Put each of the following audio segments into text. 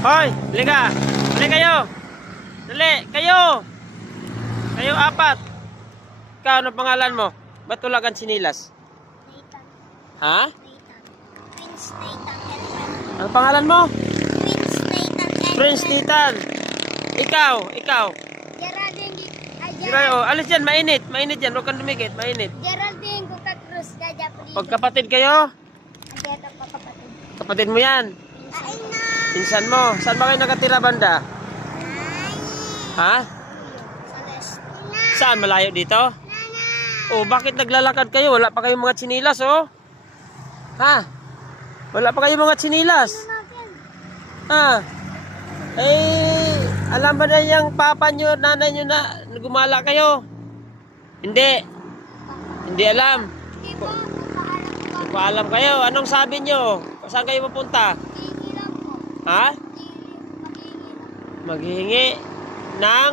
Hoy, liga. Dali kayo. Dali, kayo. Kayo apat. Ikaw, ano pangalan mo? Ba't wala kang sinilas? Nathan. Ha? Nathan. Prince Nathan Elman. Ano pangalan mo? Prince Nathan Elman. Prince Titan. Ikaw. Geraldine. Oh, alis dyan, mainit. Mainit dyan, huwag kang dumikit, mainit. Geraldine Coca Cruz. Kaya Prido. Pagkapatid kayo? Agad ang kapatid. Kapatid mo yan. Ay na. Pinsan mo. Saan ba kayo nakatira, banda? Ha? Celestina. Saan? Malayo dito? Nana. Oh, bakit naglalakad kayo? Wala pa kayong mga tsinilas, oh. Ha? Wala pa kayong mga tsinilas. Ha? Eh, alam ba na yung papa nyo, nanay nyo na gumala kayo? Hindi. Hindi alam. Di ba? Paalam ko. Paalam kayo. Anong sabi nyo? Saan kayo pupunta? Hihingi lang po. Ha? Maghihingi lang. Maghihingi ng...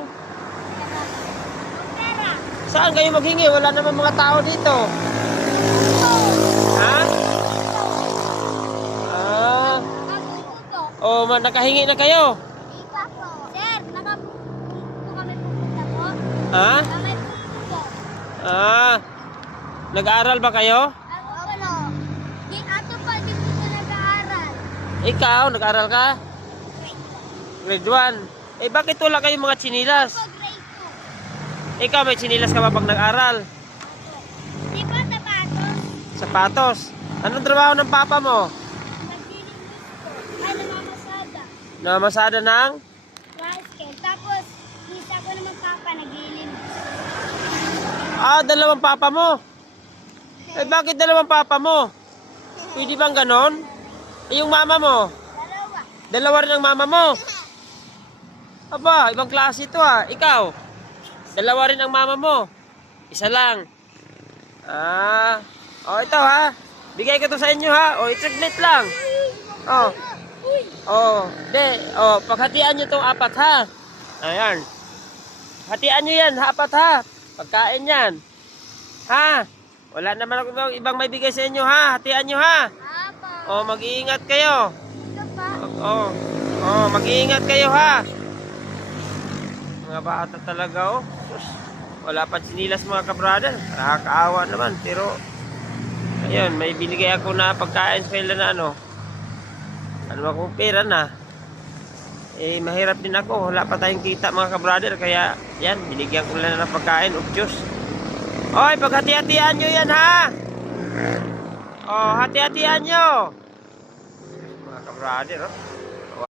Pera. Saan kayo maghingi? Wala naman mga tao dito. Ha? Ah. Nakabuto. Oh, nakahingi na kayo. Di pa po. Sir, nakabuto kami pupunta po. Ha? Kami pupunta. Ah. Nag-aaral ba kayo? Ako ano? Di ato pa di po nag-aaral. Ikaw, nag-aaral ka? Grade 1. Eh, bakit wala kayong mga tsinilas? Ako grade Ikaw, may tsinilas ka ba pag nag-aral? 2. Di ba tapatos? Sapatos. Anong trabaho ng papa mo? Naglilinis po. Ay, namamasada. Namasada ng... Basket. Tapos, isa ko naman papa naglilinis. Ah, dalawang papa mo. Eh, bakit dalawang papa mo? Pwede bang ganon? Eh, yung mama mo? Dalawa. Dalawa rin ang mama mo. Aba, ibang klase ito ah. Ikaw? Dalawa rin ang mama mo. Isa lang. Ah. Oh, ito ha. Bigay ko to sa inyo ha. Oh, i-triglet lang. Oh. Oh, oh, paghatian nyo tong apat ha. Ayan. Hatian nyo yan, apat ha. Pagkain yan. Ha? Wala naman ako ibang may bigay sa inyo ha. Hatian nyo ha. Apa. Oh, mag-iingat kayo. Ito pa. Oh. Oh, mag-iingat kayo ha. Mga bata talaga oh. Sus, wala pa sinilas mga kabrother. Nakakaawa naman pero ayun, may binigay ako na pagkain sa kanila na ano. Ano akong pera na. Eh, mahirap din ako. Wala pa tayong kita mga kabrother. Kaya, yan, binigyan ko lang ng pagkain. Diyos. Oy, paghati-hatian nyo yan, ha? Oh, hati-hatian nyo. Mga kabrother, oh.